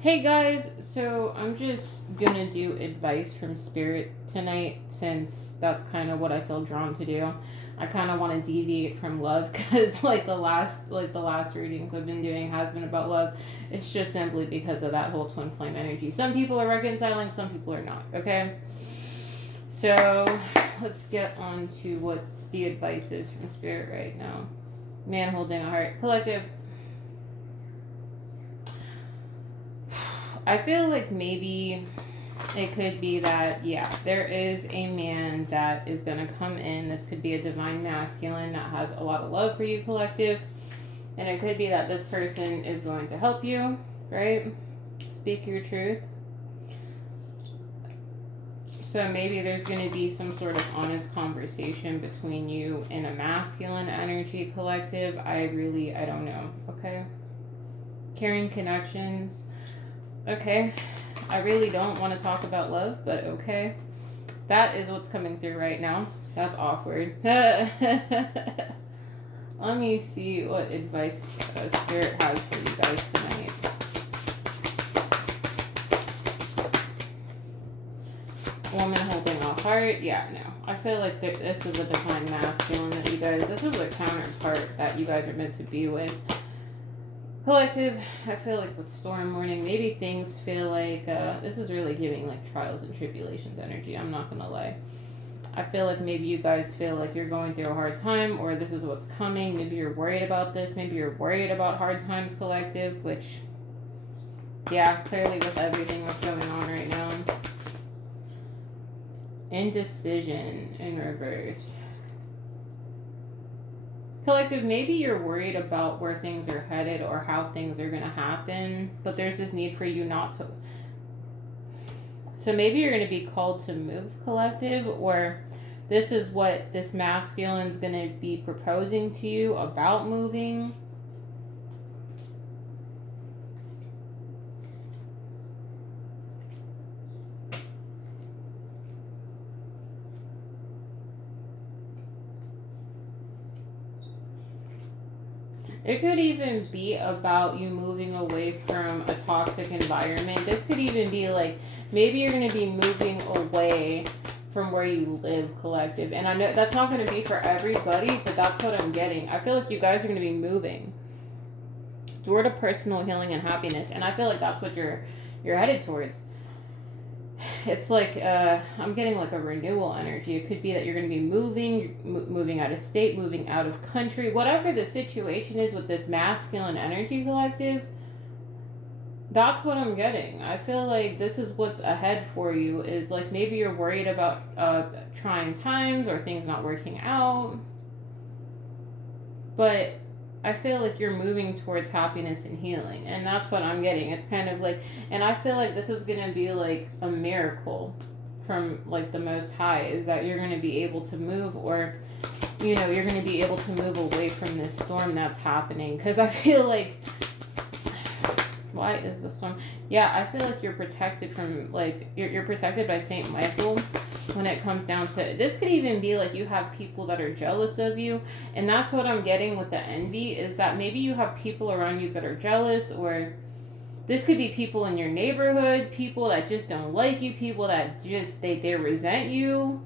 Hey guys, so I'm just gonna do advice from spirit tonight since that's kind of what I feel drawn to do. I kind of want to deviate from love because like the last readings I've been doing has been about love. It's just simply because of that whole twin flame energy. Some people are reconciling, some people are not. Okay, so let's get on to what the advice is from spirit right now. Man holding a heart, collective. I feel like maybe it could be that, yeah, there is a man that is going to come in. This could be a divine masculine that has a lot of love for you, collective. And it could be that this person is going to help you, right? Speak your truth. So maybe there's going to be some sort of honest conversation between you and a masculine energy, collective. I don't know, okay? Caring connections. Okay, I really don't want to talk about love, but okay. That is what's coming through right now. That's awkward. Let me see what advice Spirit has for you guys tonight. Woman holding a heart. Yeah, no. I feel like this is a divine masculine that you guys, this is a counterpart that you guys are meant to be with. Collective, I feel like with storm warning, maybe things feel like, this is really giving like trials and tribulations energy, I'm not gonna lie. I feel like maybe you guys feel like you're going through a hard time, or this is what's coming. Maybe you're worried about this, maybe you're worried about hard times, collective, which, yeah, clearly with everything that's going on right now. Indecision in reverse. Collective, maybe you're worried about where things are headed or how things are going to happen, but there's this need for you not to. So maybe you're going to be called to move, collective, or this is what this masculine is going to be proposing to you about moving. It could even be about you moving away from a toxic environment. This could even be like, maybe you're going to be moving away from where you live, collective. And I know that's not going to be for everybody, but that's what I'm getting. I feel like you guys are going to be moving toward a personal healing and happiness. And I feel like that's what you're headed towards. It's like I'm getting like a renewal energy. It could be that you're going to be moving out of state, moving out of country, whatever the situation is with this masculine energy, collective. That's what I'm getting. I feel like this is what's ahead for you, is like maybe you're worried about trying times or things not working out, but I feel like you're moving towards happiness and healing. And that's what I'm getting. It's kind of like, and I feel like this is going to be like a miracle from like the Most High, is that you're going to be able to move, or, you know, you're going to be able to move away from this storm that's happening. Because I feel like, why is the storm? Yeah, I feel like you're protected from, like, you're protected by Saint Michael. When it comes down to, this could even be like you have people that are jealous of you, and that's what I'm getting with the envy, is that maybe you have people around you that are jealous, or this could be people in your neighborhood, people that just don't like you, people that just they resent you,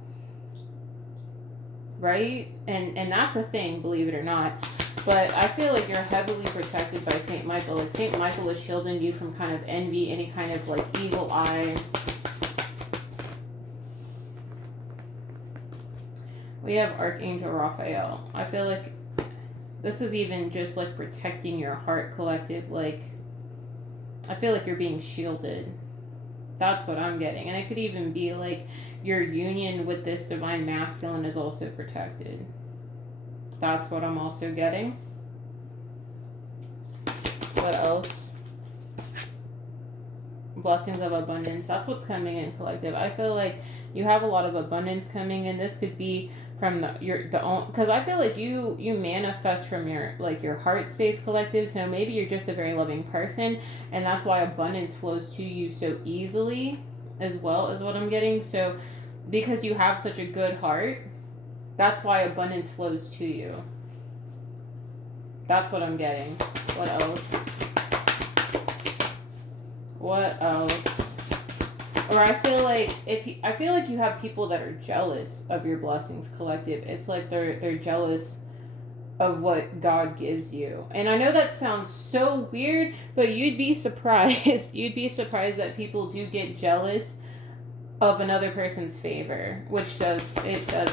right? And that's a thing, believe it or not. But I feel like you're heavily protected by Saint Michael. Like Saint Michael is shielding you from kind of envy, any kind of like evil eye. We have Archangel Raphael. I feel like this is even just like protecting your heart, collective. Like, I feel like you're being shielded. That's what I'm getting. And it could even be like your union with this divine masculine is also protected. That's what I'm also getting. What else? Blessings of abundance. That's what's coming in, collective. I feel like you have a lot of abundance coming in. This could be from because I feel like you manifest from your heart space, collective. So maybe you're just a very loving person, and that's why abundance flows to you so easily, as well, as what I'm getting. So because you have such a good heart, that's why abundance flows to you. That's what I'm getting. What else? What else? Or I feel like I feel like you have people that are jealous of your blessings, collective. It's like they're jealous of what God gives you. And I know that sounds so weird, but you'd be surprised. You'd be surprised that people do get jealous of another person's favor, which does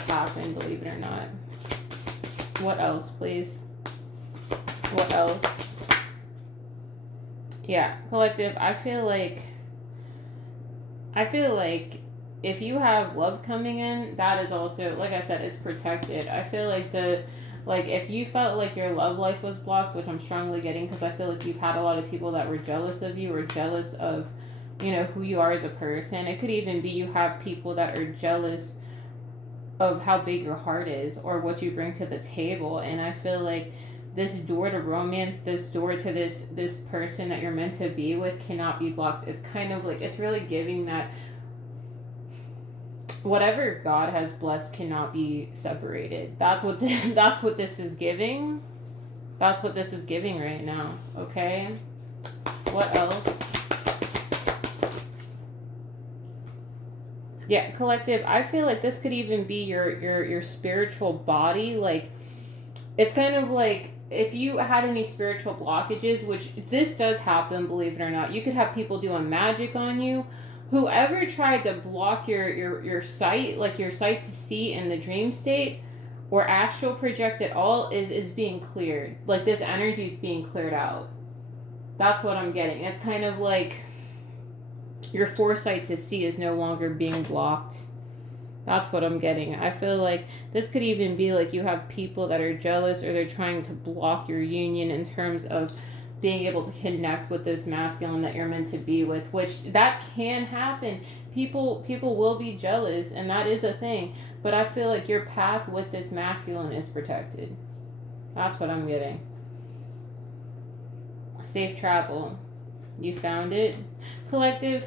happen, believe it or not. What else, please? What else? Yeah, collective, I feel like if you have love coming in, that is also, like I said, it's protected. I feel like if you felt like your love life was blocked, which I'm strongly getting, because I feel like you've had a lot of people that were jealous of you or jealous of, who you are as a person. It could even be you have people that are jealous of how big your heart is or what you bring to the table. And I feel like this door to romance, this door to this person that you're meant to be with cannot be blocked. It's kind of like, it's really giving that whatever God has blessed cannot be separated. That's what this is giving. That's what this is giving right now. Okay. What else? Yeah, collective, I feel like this could even be your spiritual body. Like, it's kind of like if you had any spiritual blockages, which this does happen, believe it or not, you could have people doing magic on you. Whoever tried to block your sight, like your sight to see in the dream state or astral project at all, is being cleared. Like, this energy is being cleared out. That's what I'm getting. It's kind of like your foresight to see is no longer being blocked. That's what I'm getting. I feel like this could even be like you have people that are jealous or they're trying to block your union in terms of being able to connect with this masculine that you're meant to be with, which that can happen. People will be jealous, and that is a thing. But I feel like your path with this masculine is protected. That's what I'm getting. Safe travel. You found it. Collective,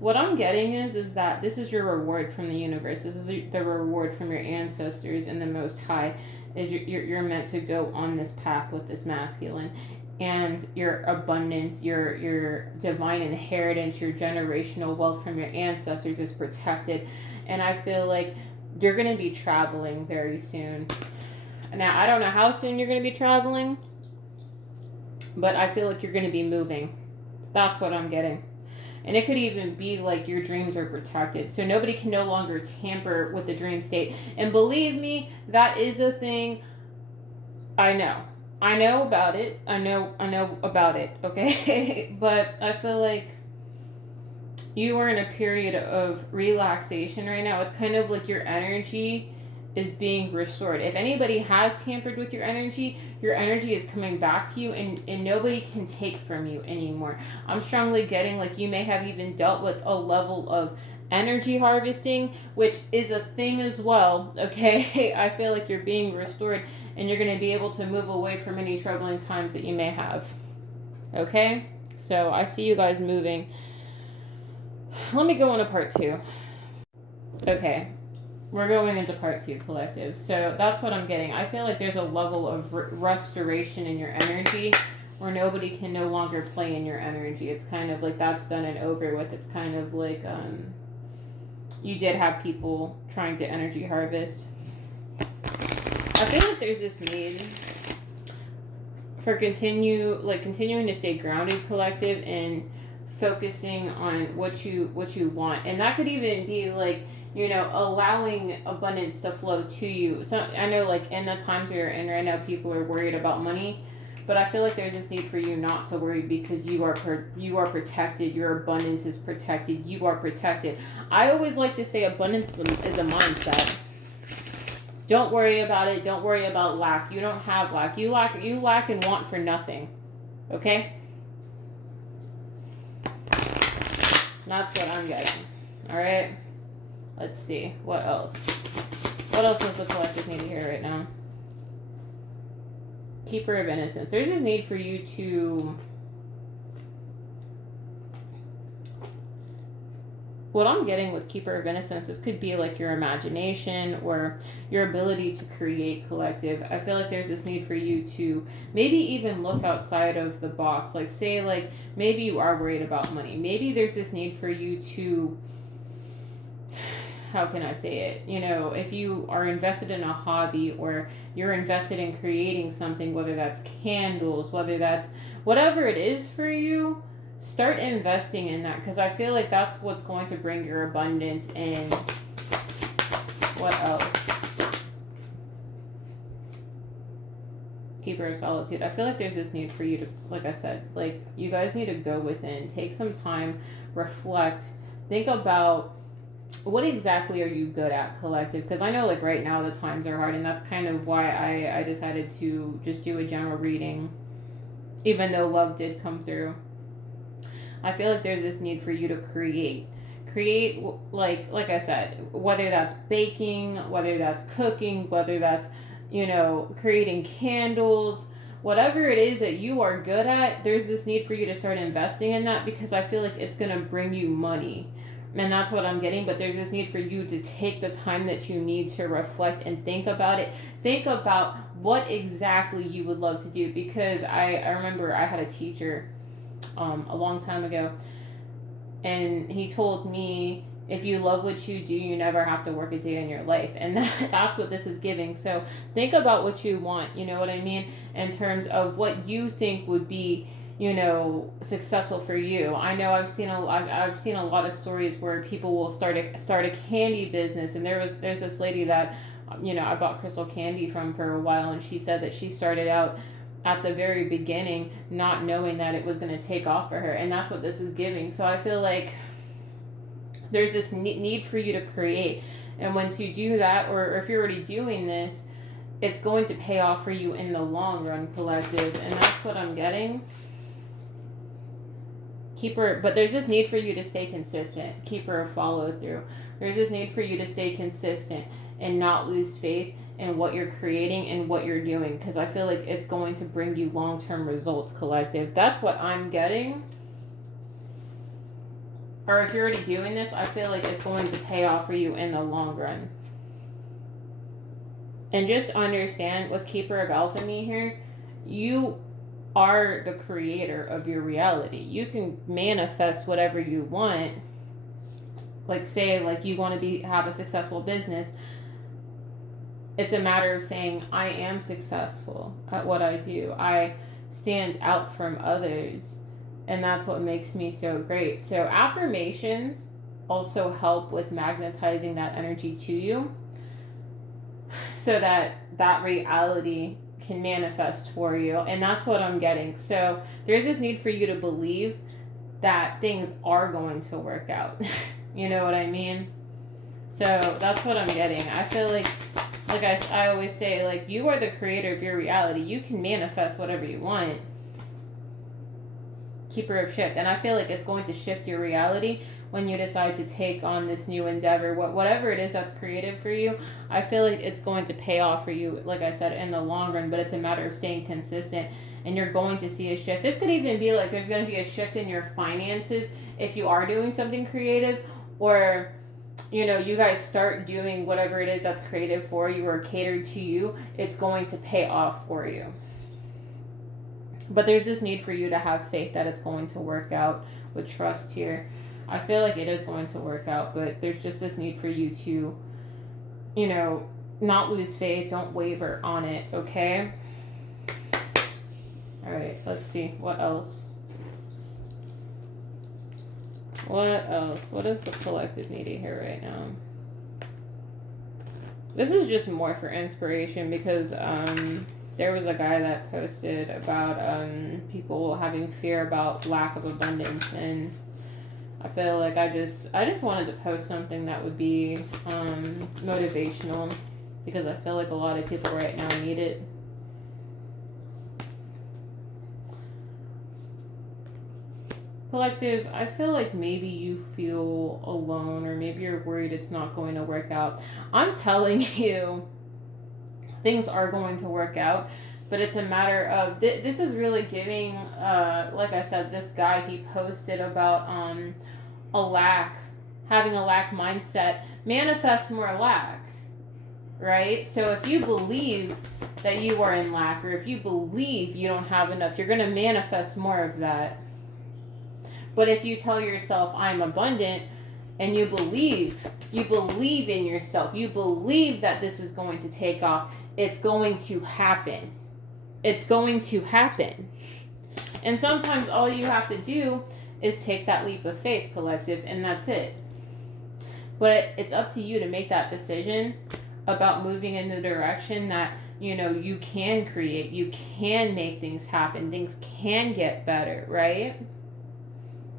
what I'm getting is that this is your reward from the universe. This is the reward from your ancestors and the Most High. Is you're meant to go on this path with this masculine, and your abundance, your divine inheritance, your generational wealth from your ancestors is protected. And I feel like you're going to be traveling very soon. Now, I don't know how soon you're going to be traveling, but I feel like you're going to be moving. That's what I'm getting. And it could even be like your dreams are protected. So nobody can no longer tamper with the dream state. And believe me, that is a thing. I know about it. I know about it, okay? But I feel like you are in a period of relaxation right now. It's kind of like your energy is being restored. If anybody has tampered with your energy is coming back to you, and nobody can take from you anymore. I'm strongly getting like you may have even dealt with a level of energy harvesting, which is a thing as well, okay? I feel like you're being restored, and you're going to be able to move away from any troubling times that you may have, okay? So I see you guys moving. Let me go on to part 2. Okay. We're going into part 2, collective. So that's what I'm getting. I feel like there's a level of restoration in your energy where nobody can no longer play in your energy. It's kind of like that's done and over with. It's kind of like you did have people trying to energy harvest. I feel like there's this need for continuing to stay grounded, collective, and focusing on what you want. And that could even be like, allowing abundance to flow to you. So I know like in the times we're in right now, people are worried about money, but I feel like there's this need for you not to worry because you are protected. Your abundance is protected. You are protected. I always like to say abundance is a mindset. Don't worry about it. Don't worry about lack. You don't have lack. You lack and want for nothing. Okay? That's what I'm getting. Alright? Let's see. What else? What else does the collective need to hear right now? Keeper of innocence. There's this need for you to what I'm getting with Keeper of Innocence, this could be like your imagination or your ability to create, collective. I feel like there's this need for you to maybe even look outside of the box. Like, say, like, maybe you are worried about money. Maybe there's this need for you to, how can I say it? You know, if you are invested in a hobby or you're invested in creating something, whether that's candles, whether that's whatever it is for you, start investing in that, because I feel like that's what's going to bring your abundance. And what else? Keeper of Solitude. I feel like there's this need for you to, like I said, like, you guys need to go within, take some time, reflect, think about what exactly are you good at, collective? Because I know, like, right now the times are hard, and that's kind of why I decided to just do a general reading, even though love did come through. I feel like there's this need for you to create, like I said, whether that's baking, whether that's cooking, whether that's, you know, creating candles, whatever it is that you are good at, there's this need for you to start investing in that, because I feel like it's going to bring you money. And that's what I'm getting. But there's this need for you to take the time that you need to reflect and think about it. Think about what exactly you would love to do. Because I remember I had a teacher a long time ago. And he told me, if you love what you do, you never have to work a day in your life. And that's what this is giving. So think about what you want, you know what I mean? In terms of what you think would be, you know, successful for you. I know I've seen a lot of stories where people will start a candy business, and there's this lady that, you know, I bought crystal candy from for a while, and she said that she started out at the very beginning not knowing that it was going to take off for her, and that's what this is giving. So I feel like there's this need for you to create, and once you do that, or if you're already doing this, it's going to pay off for you in the long run, collective. And that's what I'm getting. Keeper, but there's this need for you to stay consistent. Keeper of follow through. There's this need for you to stay consistent and not lose faith in what you're creating and what you're doing, because I feel like it's going to bring you long-term results, collective. That's what I'm getting. Or if you're already doing this, I feel like it's going to pay off for you in the long run. And just understand, with Keeper of Alchemy here, you are the creator of your reality. You can manifest whatever you want. Like, say, like, you want to have a successful business. It's a matter of saying, I am successful at what I do. I stand out from others, and that's what makes me so great. So affirmations also help with magnetizing that energy to you, so that reality can manifest for you. And that's what I'm getting. So there's this need for you to believe that things are going to work out. You know what I mean? So that's what I'm getting. I feel like I always say, like, you are the creator of your reality. You can manifest whatever you want. Keeper of Shift. And I feel like it's going to shift your reality when you decide to take on this new endeavor, whatever it is that's creative for you. I feel like it's going to pay off for you, like I said, in the long run, but it's a matter of staying consistent, and you're going to see a shift. This could even be like there's going to be a shift in your finances if you are doing something creative, or, you know, you guys start doing whatever it is that's creative for you or catered to you. It's going to pay off for you. But there's this need for you to have faith that it's going to work out, with trust here. I feel like it is going to work out, but there's just this need for you to, you know, not lose faith. Don't waver on it, okay? All right, let's see. What else? What else? What does the collective need to hear right now? This is just more for inspiration, because there was a guy that posted about people having fear about lack of abundance, and I feel like I just wanted to post something that would be motivational, because I feel like a lot of people right now need it. Collective, I feel like maybe you feel alone, or maybe you're worried it's not going to work out. I'm telling you, things are going to work out, but it's a matter of, this is really giving, like I said, this guy, he posted about a lack having a lack mindset manifests more lack, right? So if you believe that you are in lack, or if you believe you don't have enough, you're going to manifest more of that. But if you tell yourself, I'm abundant, and you believe in yourself, you believe that this is going to take off, it's going to happen. It's going to happen. And sometimes all you have to do is take that leap of faith, collective, and that's it. But it's up to you to make that decision about moving in the direction that, you know, you can create, you can make things happen, things can get better, right?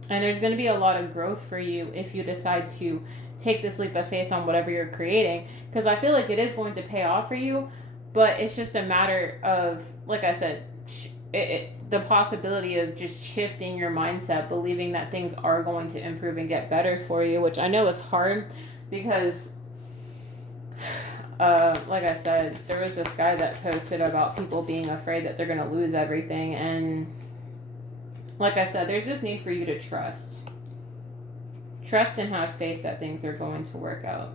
And there's going to be a lot of growth for you if you decide to take this leap of faith on whatever you're creating, because I feel like it is going to pay off for you, but it's just a matter of, like I said, the possibility of just shifting your mindset, believing that things are going to improve and get better for you, which I know is hard because, like I said, there was this guy that posted about people being afraid that they're going to lose everything, and like I said, there's this need for you to trust. Trust and have faith that things are going to work out.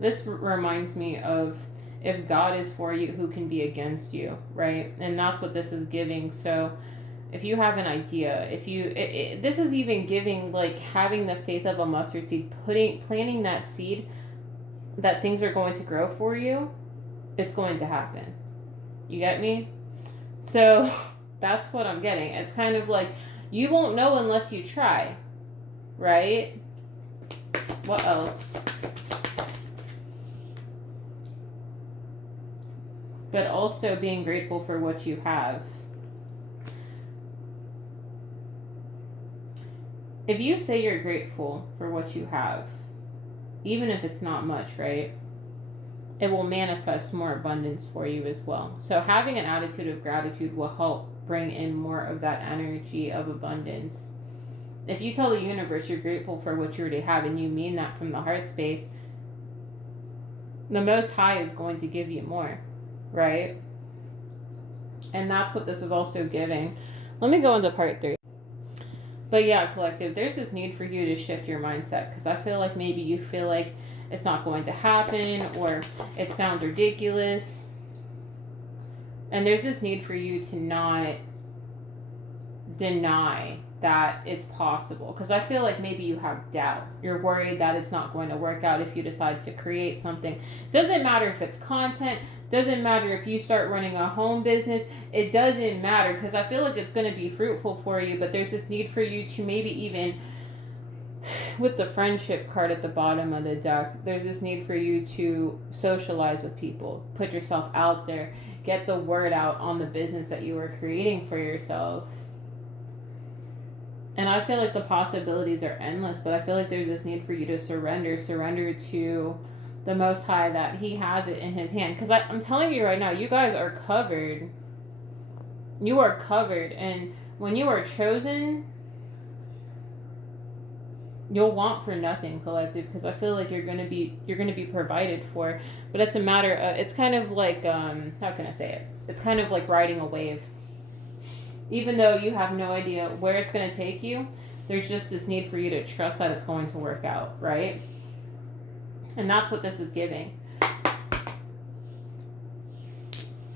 This reminds me of, if God is for you, who can be against you, right? And that's what this is giving. So if you have an idea, if you, this is even giving, like, having the faith of a mustard seed, planting that seed that things are going to grow for you, it's going to happen. You get me? So that's what I'm getting. It's kind of like, you won't know unless you try, right? What else? But also being grateful for what you have. If you say you're grateful for what you have, even if it's not much, right, it will manifest more abundance for you as well. So having an attitude of gratitude will help bring in more of that energy of abundance. If you tell the universe you're grateful for what you already have, and you mean that from the heart space, the Most High is going to give you more, right? And that's what this is also giving. Let me go into part 3. But yeah, collective, there's this need for you to shift your mindset, because I feel like maybe you feel like it's not going to happen, or it sounds ridiculous. And there's this need for you to not deny that it's possible, because I feel like maybe you have doubt. You're worried that it's not going to work out if you decide to create something. Doesn't matter if it's content, doesn't matter if you start running a home business, it doesn't matter, because I feel like it's going to be fruitful for you. But there's this need for you to maybe even, with the friendship card at the bottom of the deck, there's this need for you to socialize with people, put yourself out there, get the word out on the business that you are creating for yourself. And I feel like the possibilities are endless, but I feel like there's this need for you to surrender to the Most High, that He has it in His hand. Because I'm telling you right now, you guys are covered. You are covered. And when you are chosen, you'll want for nothing, collective, because I feel like you're gonna be provided for. But it's a matter of, it's kind of like, how can I say it? It's kind of like riding a wave. Even though you have no idea where it's going to take you, there's just this need for you to trust that it's going to work out, right? And that's what this is giving.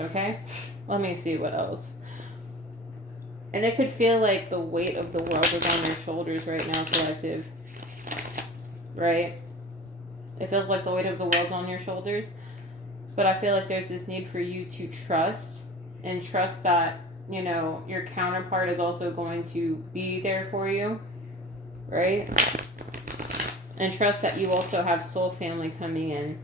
Okay? Let me see what else. And it could feel like the weight of the world is on your shoulders right now, collective. Right? It feels like the weight of the world on your shoulders. But I feel like there's this need for you to trust, and trust that, you know, your counterpart is also going to be there for you, right? And trust that you also have soul family coming in.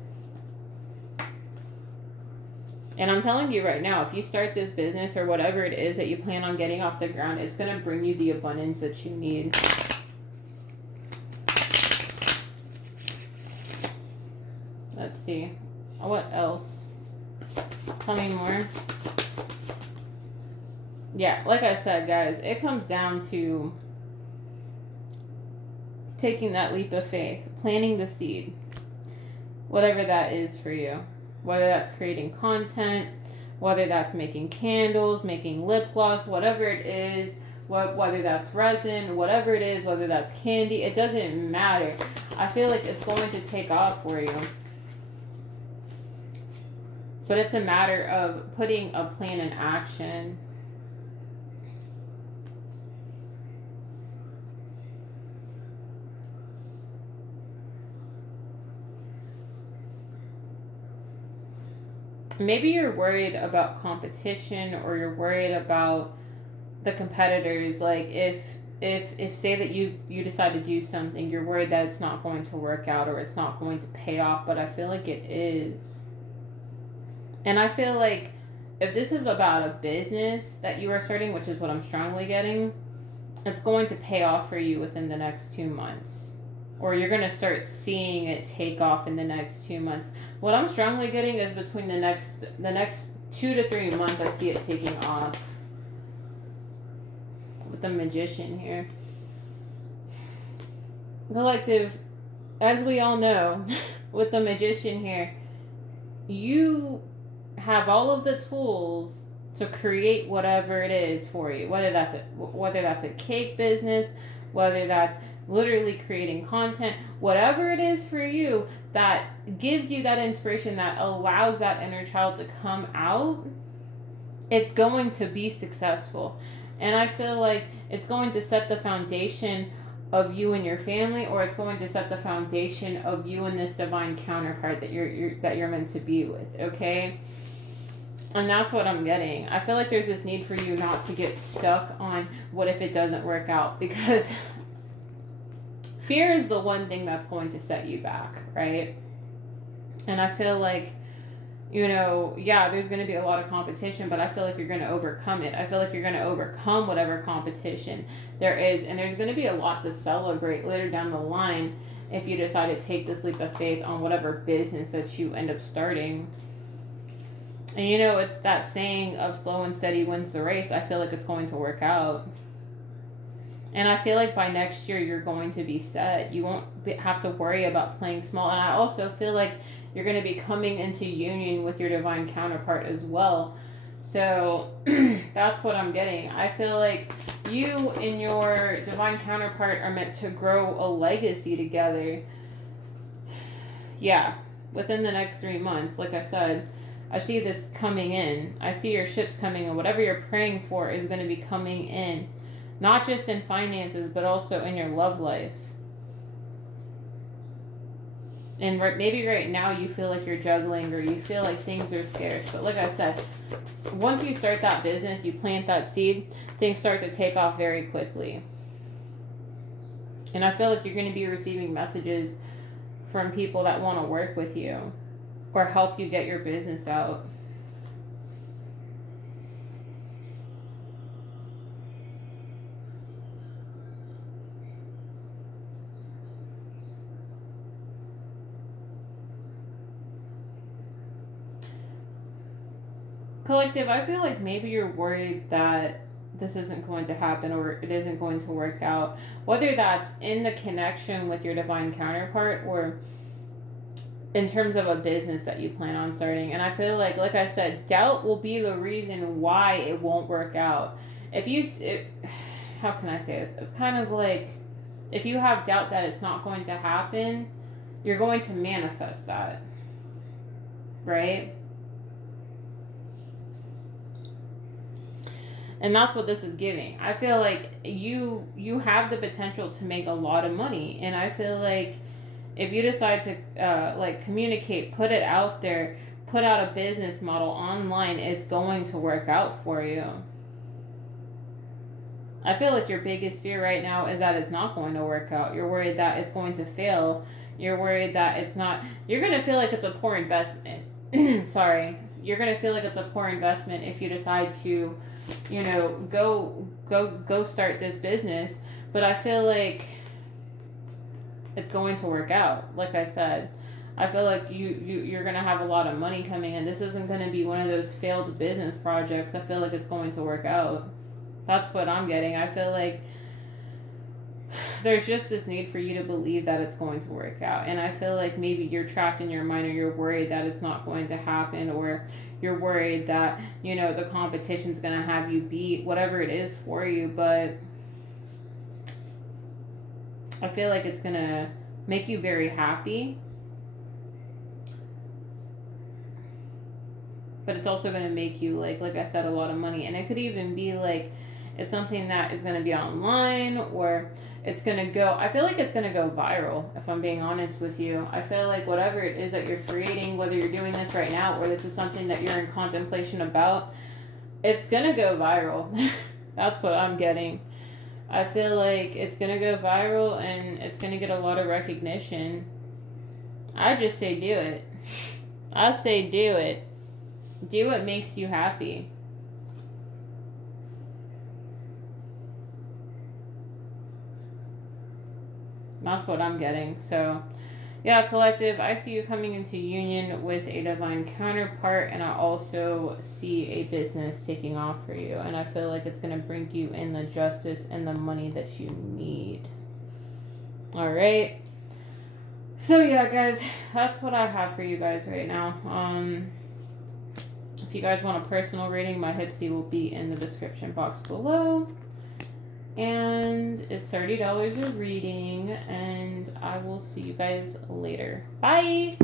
And I'm telling you right now, if you start this business or whatever it is that you plan on getting off the ground, it's going to bring you the abundance that you need. Let's see. What else? Tell me more. Yeah, like I said, guys, it comes down to taking that leap of faith, planting the seed, whatever that is for you. Whether that's creating content, whether that's making candles, making lip gloss, whatever it is, whether that's resin, whatever it is, whether that's candy, it doesn't matter. I feel like it's going to take off for you. But it's a matter of putting a plan in action. Maybe you're worried about competition, or you're worried about the competitors. Like if say that you decide to do something, you're worried that it's not going to work out or it's not going to pay off, but I feel like it is. And I feel like if this is about a business that you are starting, which is what I'm strongly getting, it's going to pay off for you within the next 2 months. Or you're going to start seeing it take off in the next 2 months. What I'm strongly getting is between the next 2 to 3 months, I see it taking off. With the Magician here. Collective, as we all know, with the Magician here, you have all of the tools to create whatever it is for you. Whether that's a cake business, whether that's literally creating content, whatever it is for you that gives you that inspiration, that allows that inner child to come out, it's going to be successful. And I feel like it's going to set the foundation of you and your family, or it's going to set the foundation of you and this divine counterpart that you're meant to be with, okay? And that's what I'm getting. I feel like there's this need for you not to get stuck on what if it doesn't work out, because fear is the one thing that's going to set you back, right? And I feel like, there's going to be a lot of competition, but I feel like you're going to overcome it. I feel like you're going to overcome whatever competition there is, and there's going to be a lot to celebrate later down the line if you decide to take this leap of faith on whatever business that you end up starting. And it's that saying of slow and steady wins the race. I feel like it's going to work out. And I feel like by next year, you're going to be set. You won't have to worry about playing small. And I also feel like you're going to be coming into union with your divine counterpart as well. So that's what I'm getting. I feel like you and your divine counterpart are meant to grow a legacy together. Yeah, within the next 3 months, like I said, I see this coming in. I see your ships coming in. Whatever you're praying for is going to be coming in. Not just in finances, but also in your love life. And maybe right now you feel like you're juggling, or you feel like things are scarce. But like I said, once you start that business, you plant that seed, things start to take off very quickly. And I feel like you're going to be receiving messages from people that want to work with you or help you get your business out. Collective, I feel like maybe you're worried that this isn't going to happen, or it isn't going to work out. Whether that's in the connection with your divine counterpart, or in terms of a business that you plan on starting. And I feel like I said, doubt will be the reason why it won't work out. How can I say this? It's kind of like, if you have doubt that it's not going to happen, you're going to manifest that. Right? And that's what this is giving. I feel like you have the potential to make a lot of money. And I feel like if you decide to communicate, put it out there, put out a business model online, it's going to work out for you. I feel like your biggest fear right now is that it's not going to work out. You're worried that it's going to fail. You're worried that it's not... You're going to feel like it's a poor investment. Sorry. You're going to feel like it's a poor investment if you decide to, go start this business. But I feel like it's going to work out. Like I said, I feel like you're going to have a lot of money coming in. This isn't going to be one of those failed business projects. I feel like it's going to work out. That's what I'm getting. I feel like there's just this need for you to believe that it's going to work out. And I feel like maybe you're trapped in your mind, or you're worried that it's not going to happen, or you're worried that, you know, the competition's going to have you beat, whatever it is for you. But I feel like it's going to make you very happy. But it's also going to make you, like I said, a lot of money. And it could even be like, it's something that is going to be online, or it's going to go, I feel like it's going to go viral, if I'm being honest with you. I feel like whatever it is that you're creating, whether you're doing this right now or this is something that you're in contemplation about, it's going to go viral. That's what I'm getting. I feel like it's going to go viral and it's going to get a lot of recognition. I just say do it. I say do it. Do what makes you happy. That's what I'm getting. So, yeah, collective, I see you coming into union with a divine counterpart, and I also see a business taking off for you. And I feel like it's going to bring you in the justice and the money that you need. All right. So, yeah, guys, that's what I have for you guys right now. If you guys want a personal reading, my Hipsy will be in the description box below. And it's $30 a reading, and I will see you guys later. Bye!